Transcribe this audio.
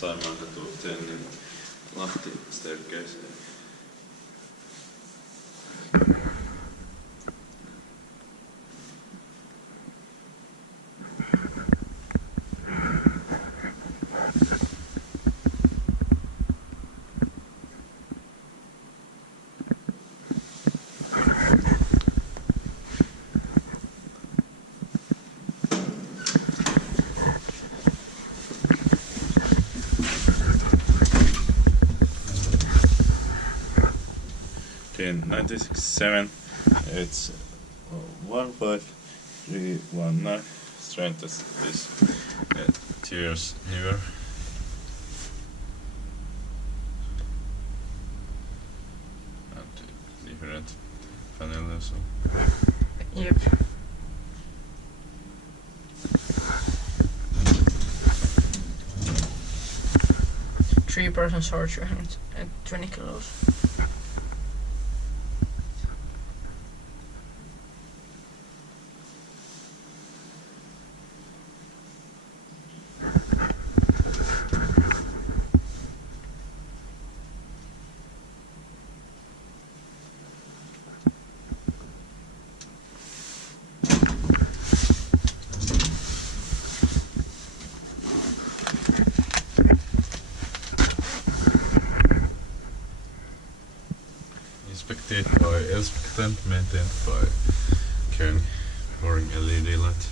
Saimaankatu 10 in Lahti staircase. In 1967, it's 15319, strength is 2 years newer. And different panel also. Yep. Three-person storage and 20 kilos. Inspected by Elspecta, maintained by Kone, pouring LED light.